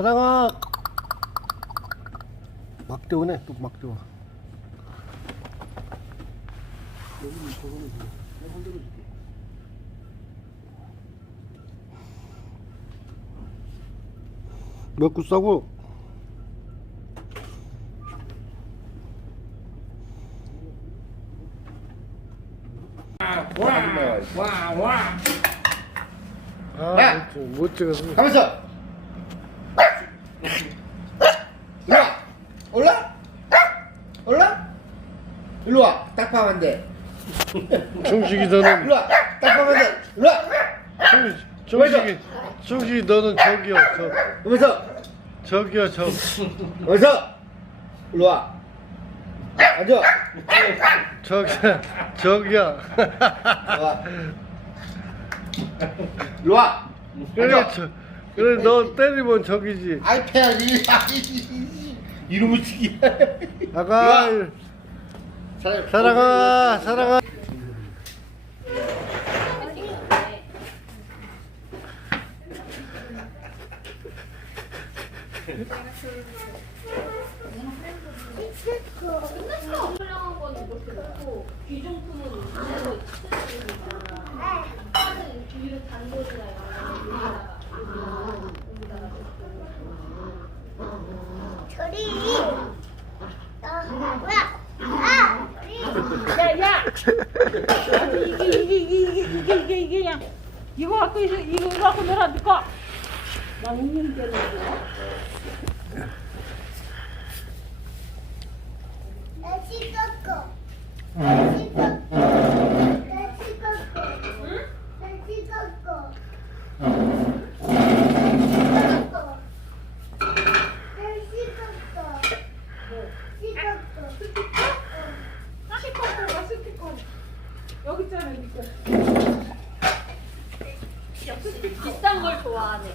사랑아 막 때우네 또 막 때워 먹고 싸고 와, 와. 아! 못, 찍었어. 일 일로 와. 딱 파면 안 돼. 정식이 너는 일로 와. 딱 파면 안 돼. 일로 와. 정, 정식이 정식이 너는 저기요 저 가면서. 저기요 저 가면서. 일로 와. 앉아. 저기 저기요 일로 와. 일로 와. 그래 앉아. 저 그래 너 때리면 저기지 아이 패야지. 이놈의 치기. 아가 위로 단돌이나 여기다가 여기다가 저리 아 뭐야 아 야야. 이게 이게 이게 이게 이게 이게 이게 야 이거 갖고 있어 이거 갖고 놀아 니꺼 나 웃는 게는 나 찍었고. 나 찍었고. 나 찍었고. 나 찍었고 스티커가 스티커 여기 있잖아 니꺼 비싼 걸 좋아하네.